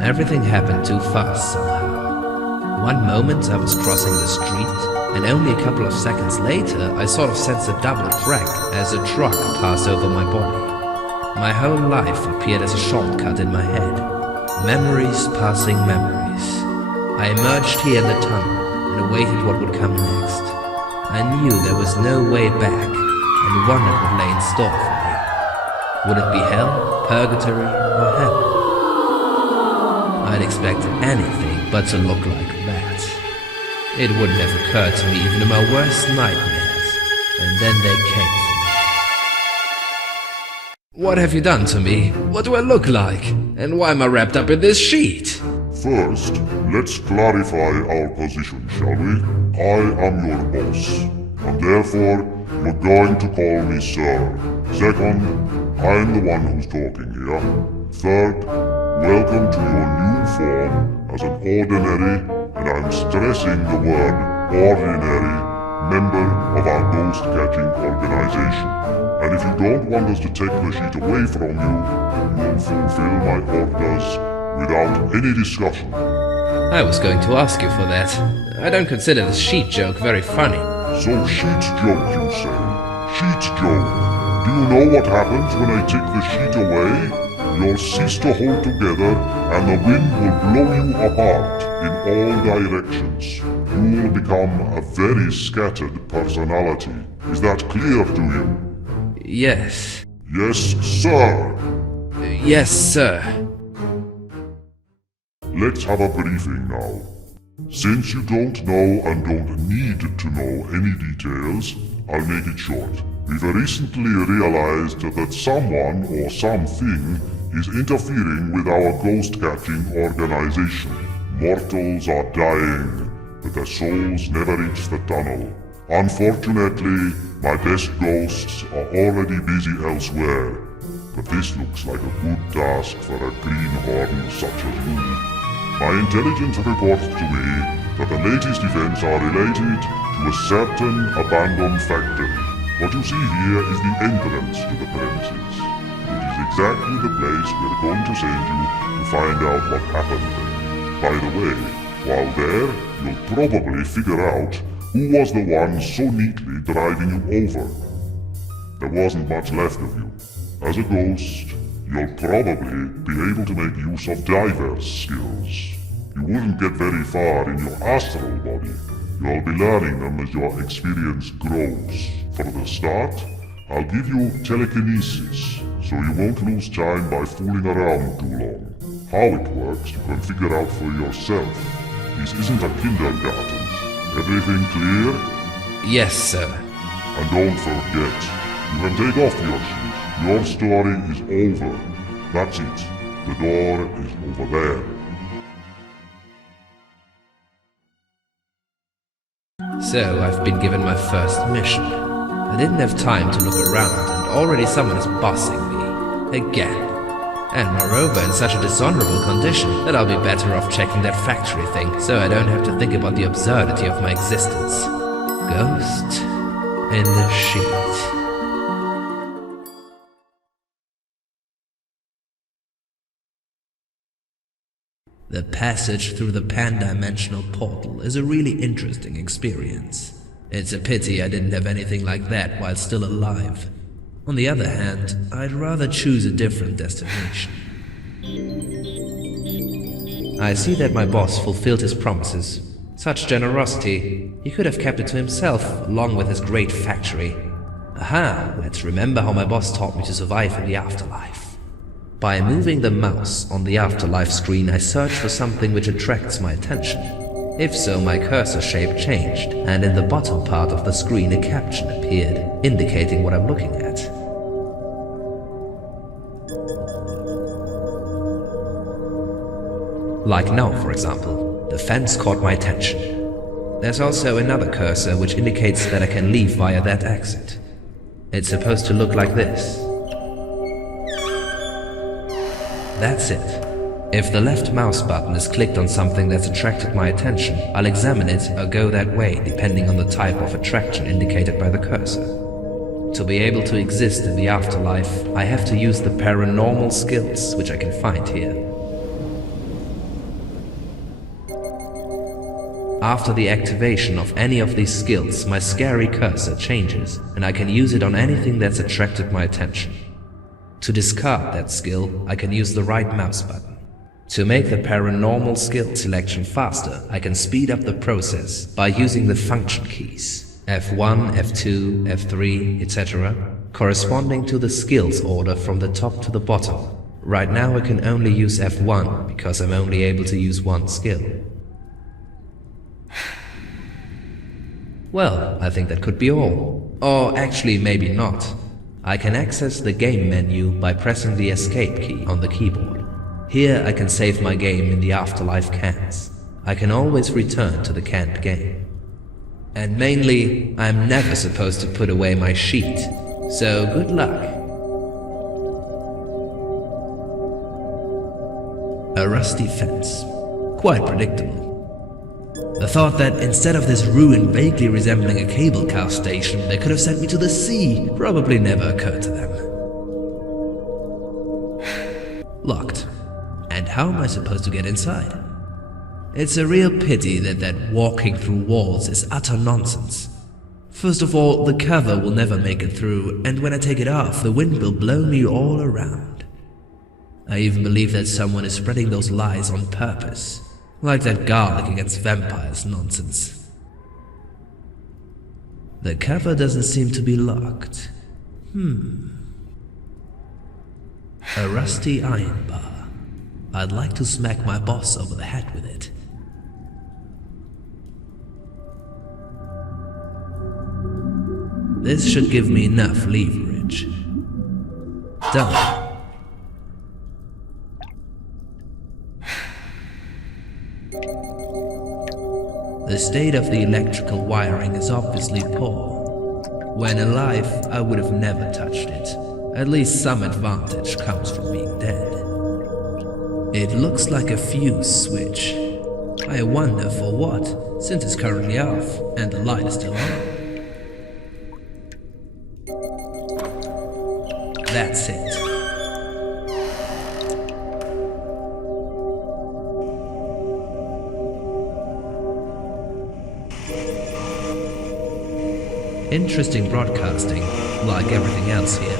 Everything happened too fast somehow. One moment I was crossing the street, and only a couple of seconds later I sort of sensed a double crack as a truck passed over my body. My whole life appeared as a shortcut in my head. Memories passing memories. I emerged here in the tunnel and awaited what would come next. I knew there was no way back and wondered what lay in store for me. Would it be hell, purgatory, or heaven? I'd expect anything but to look like that. It wouldn't have occurred to me even in my worst nightmares, and then they came for me. What have you done to me? What do I look like? And why am I wrapped up in this sheet? First, let's clarify our position, shall we? I am your boss, and therefore you're going to call me sir. Second, I'm the one who's talking here. Third, welcome to your new form as an ordinary, and I'm stressing the word ordinary, member of our ghost-catching organization. And if you don't want us to take the sheet away from you, you'll fulfill my orders without any discussion. I was going to ask you for that. I don't consider the sheet joke very funny. So sheet joke, you say? Sheet joke. Do you know what happens when I take the sheet away? You'll cease to hold together, and the wind will blow you apart in all directions. You'll become a very scattered personality. Is that clear to you? Yes. Yes, sir. Yes, sir. Let's have a briefing now. Since you don't know and don't need to know any details, I'll make it short. We've recently realized that someone or something is interfering with our ghost-catching organization. Mortals are dying, but their souls never reach the tunnel. Unfortunately, my best ghosts are already busy elsewhere, but this looks like a good task for a greenhorn such as you. My intelligence reports to me that the latest events are related to a certain abandoned factory. What you see here is the entrance to the premises. It is exactly the place we're going to send you to find out what happened there. By the way, while there, you'll probably figure out who was the one so neatly driving you over. There wasn't much left of you. As a ghost, you'll probably be able to make use of diverse skills. You wouldn't get very far in your astral body. You'll be learning them as your experience grows. For the start, I'll give you telekinesis, so you won't lose time by fooling around too long. How it works you can figure out for yourself. This isn't a kindergarten. Everything clear? Yes, sir. And don't forget, you can take off your shoes. Your story is over. That's it. The door is over there. So, I've been given my first mission. I didn't have time to look around, and already someone is bossing me. Again. And moreover in such a dishonorable condition that I'll be better off checking that factory thing, so I don't have to think about the absurdity of my existence. Ghost in the sheet. The passage through the pan-dimensional portal is a really interesting experience. It's a pity I didn't have anything like that while still alive. On the other hand, I'd rather choose a different destination. I see that my boss fulfilled his promises. Such generosity, he could have kept it to himself, along with his great factory. Aha, let's remember how my boss taught me to survive in the afterlife. By moving the mouse on the afterlife screen, I search for something which attracts my attention. If so, my cursor shape changed, and in the bottom part of the screen a caption appeared, indicating what I'm looking at. Like now, for example, the fence caught my attention. There's also another cursor which indicates that I can leave via that exit. It's supposed to look like this. That's it. If the left mouse button is clicked on something that's attracted my attention, I'll examine it or go that way depending on the type of attraction indicated by the cursor. To be able to exist in the afterlife, I have to use the paranormal skills which I can find here. After the activation of any of these skills, my scary cursor changes and I can use it on anything that's attracted my attention. To discard that skill, I can use the right mouse button. To make the paranormal skill selection faster, I can speed up the process by using the function keys F1, F2, F3, etc., corresponding to the skills order from the top to the bottom. Right now I can only use F1 because I'm only able to use one skill. Well, I think that could be all. Or actually maybe not. I can access the game menu by pressing the escape key on the keyboard. Here I can save my game in the afterlife cans. I can always return to the canned game. And mainly, I'm never supposed to put away my sheet, so good luck. A rusty fence. Quite predictable. The thought that instead of this ruin vaguely resembling a cable car station, they could have sent me to the sea probably never occurred to them. Locked. And how am I supposed to get inside? It's a real pity that walking through walls is utter nonsense. First of all, the cover will never make it through, and when I take it off, the wind will blow me all around. I even believe that someone is spreading those lies on purpose, like that garlic against vampires nonsense. The cover doesn't seem to be locked. A rusty iron bar. I'd like to smack my boss over the head with it. This should give me enough leverage. Done. The state of the electrical wiring is obviously poor. When alive, I would have never touched it. At least some advantage comes from being dead. It looks like a fuse switch. I wonder for what, since it's currently off and the light is still on. That's it. Interesting broadcasting, like everything else here.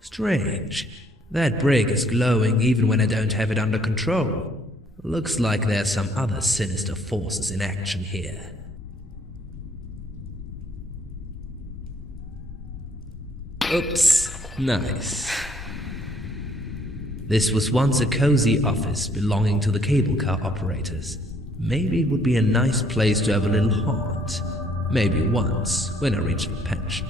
Strange. That brick is glowing even when I don't have it under control. Looks like there's some other sinister forces in action here. Oops, nice. This was once a cozy office belonging to the cable car operators. Maybe it would be a nice place to have a little haunt. Maybe once, when I reach the pension.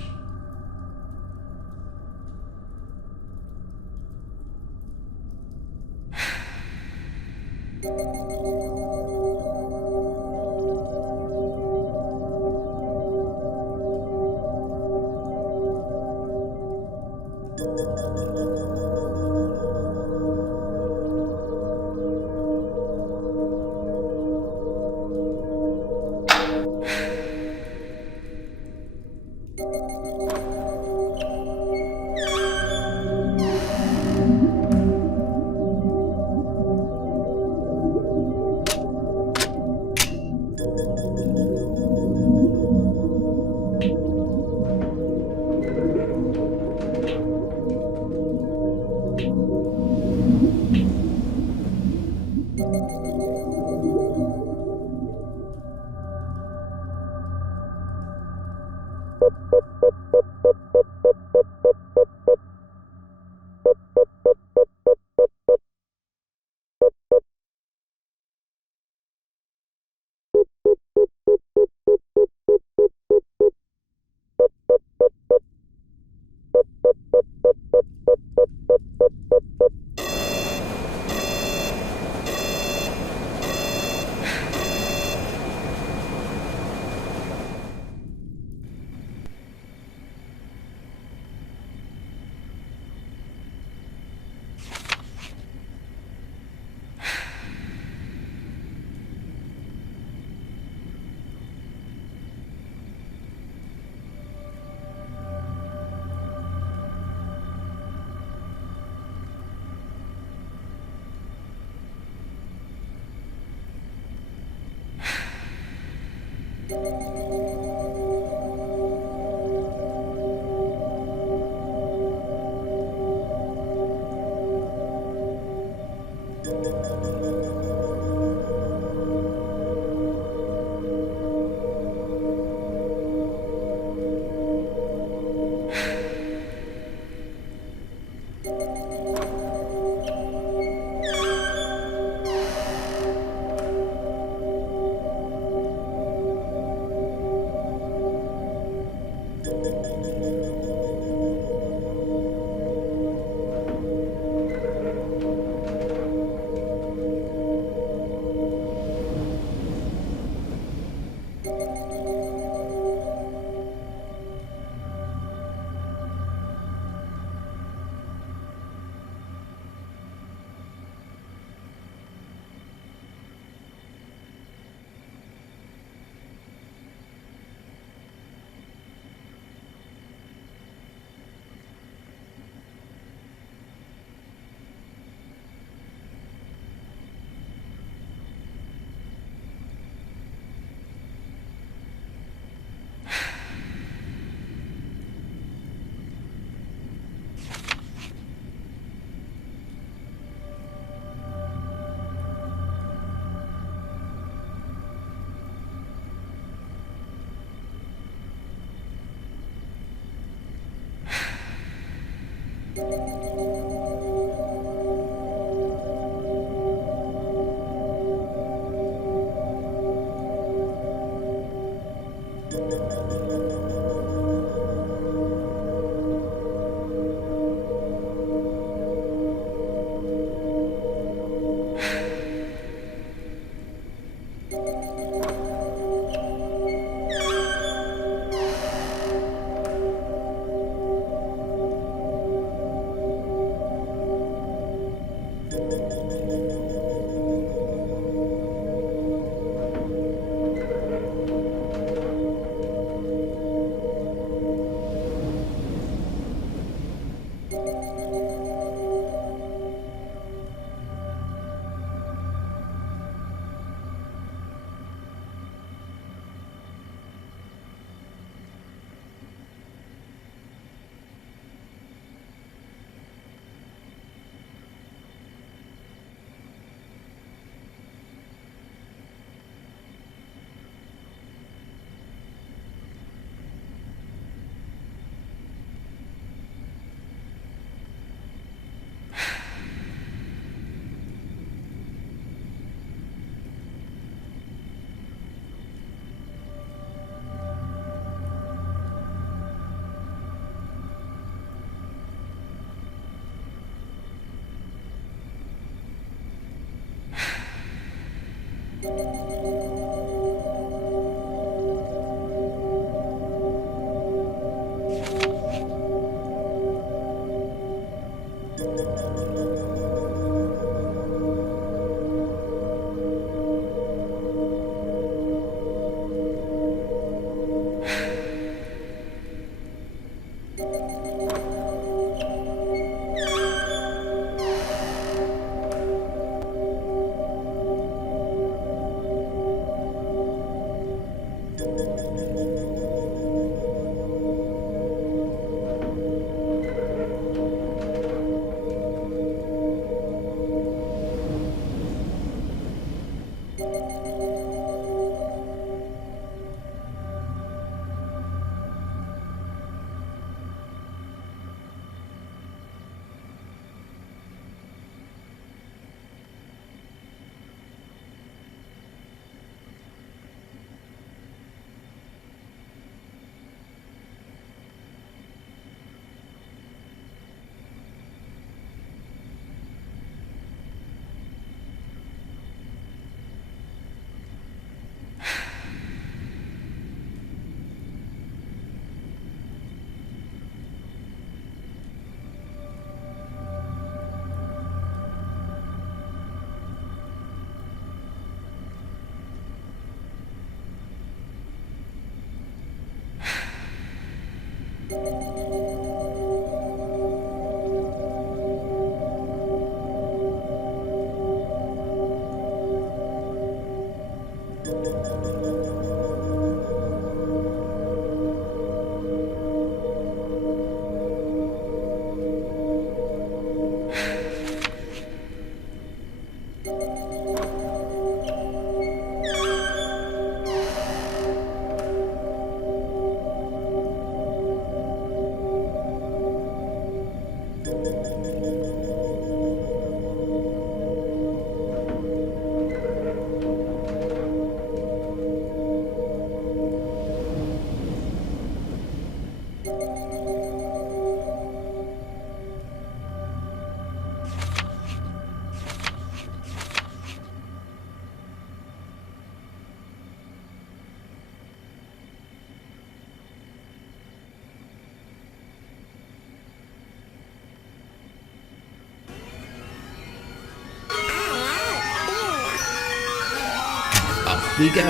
we go.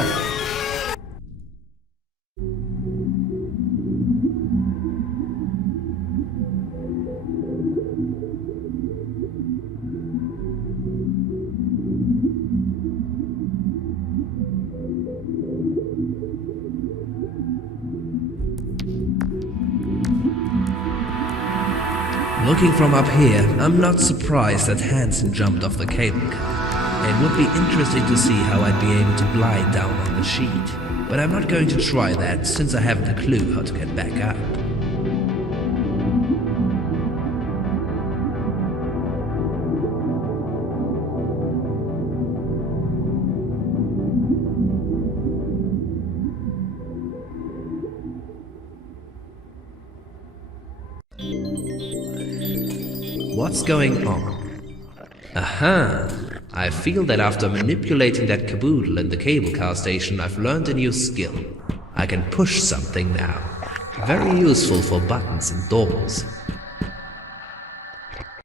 Looking from up here, I'm not surprised that Hansen jumped off the cable car. It would be interesting to see how I'd be able to glide down on the sheet, but I'm not going to try that since I haven't a clue how to get back up. What's going on? Aha! I feel that after manipulating that caboodle in the cable car station, I've learned a new skill. I can push something now. Very useful for buttons and doors.